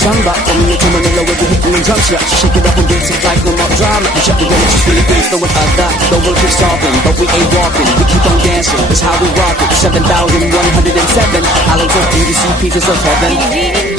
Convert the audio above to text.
samba. Coming into Manila with the hitting and drum shot. Shake it up and dance it like no more drama. We shut the limits, just Philippines, throwing that. The world keeps talking, but we ain't walking. We keep on dancing, that's how we rock it. 7,107 islands of beauty, see pieces of heaven.